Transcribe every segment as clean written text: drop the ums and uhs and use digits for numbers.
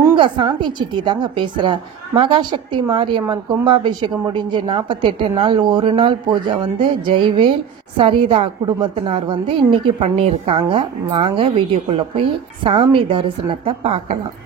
உங்கள் சாந்தி சிட்டி தாங்க பேசுகிறேன். மகாசக்தி மாரியம்மன் கும்பாபிஷேகம் முடிஞ்சு 48 நாள் ஒரு நாள் பூஜை ஜெய்வேல் சரிதா குடும்பத்தினார் இன்னைக்கு பண்ணியிருக்காங்க. வாங்க வீடியோக்குள்ளே போய் சாமி தரிசனத்தை பார்க்கலாம்.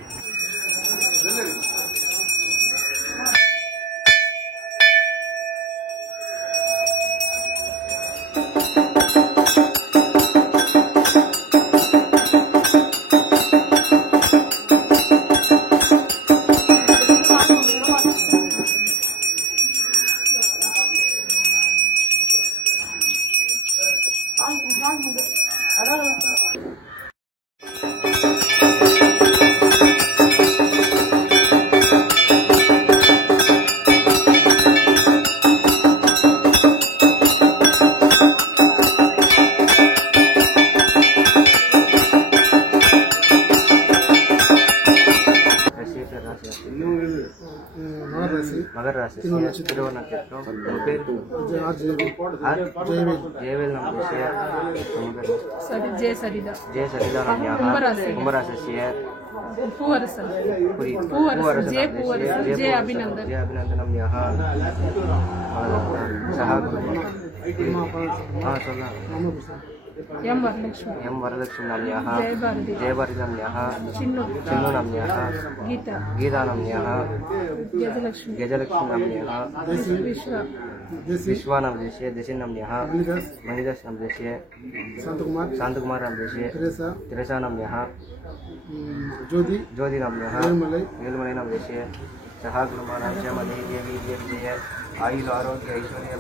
मगर राशि तिरुवनक्षत्रम जयवेल जय सरिदा कुंभ राशि जय अभिनंदनम यहाँ एम वरलक्ष्मी नम्यः जय भारती नम्यः चिन्नु नम्यः गीता नम्यः गजलक्ष्मी नम्यः विश्वा नमदेशे दशि नम्यः मणिदास नमदेशे शांतकुमार नमदेशे तिरसा नम्यः ज्योति नम्यः वेलमलई नमदेशे सहा गुरुमानां च मदे देवी जय आयुष आरोग्य ऐश्वर्य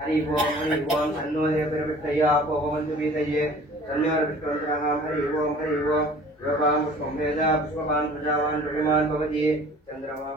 हरि ओम तन्नो देवप्रवृत्तया भवन्तु वेदये तन्योर विष्णुरंगां हरि ओम योगां पुष्पं वेद पुष्पवान् प्रजावान् रविमान् भवति चन्द्रमा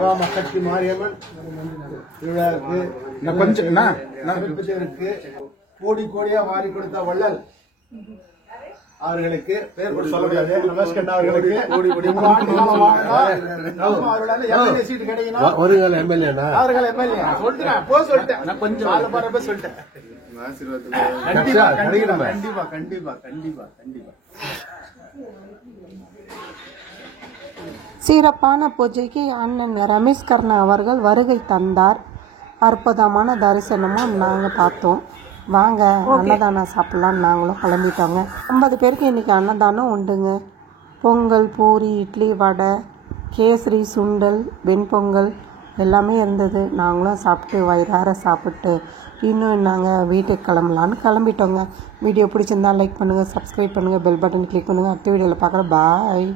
மகாசக்தி மாரியம்மன் கோடி கோடியா வாரி கொடுத்த வள்ளல் அவர்களுக்கு பேர் கூட சொல்ல முடியாது. நமஸ்கர் அவர்களுக்கு சீட்டு கிடைக்கணும். அவர்கள் எம்எல்ஏ சொல்லிட்டேன் சொல்லிட்டேன். கண்டிப்பா கண்டிப்பா கண்டிப்பா கண்டிப்பா கண்டிப்பா. சிறப்பான பூஜைக்கு அண்ணன் ரமேஷ் கர்ணா அவர்கள் வருகை தந்தார். அற்புதமான தரிசனமும் நாங்கள் பார்த்தோம். வாங்க அன்னதானம் சாப்பிட்லான்னு நாங்களும் கிளம்பிட்டோங்க. 50 பேருக்கு இன்றைக்கி அன்னதானம் உண்டுங்க. பொங்கல், பூரி, இட்லி, வடை, கேசரி, சுண்டல், வெண்பொங்கல் எல்லாமே இருந்தது. நாங்களும் சாப்பிட்டு வயிறார சாப்பிட்டு இன்னும் நாங்கள் வீட்டுக்கு கிளம்பலான்னு கிளம்பிட்டோங்க. வீடியோ பிடிச்சிருந்தா லைக் பண்ணுங்கள், சப்ஸ்கிரைப் பண்ணுங்கள், பெல் பட்டன் கிளிக் பண்ணுங்கள். அடுத்த வீடியோவில் பார்க்குறேன். பாய்.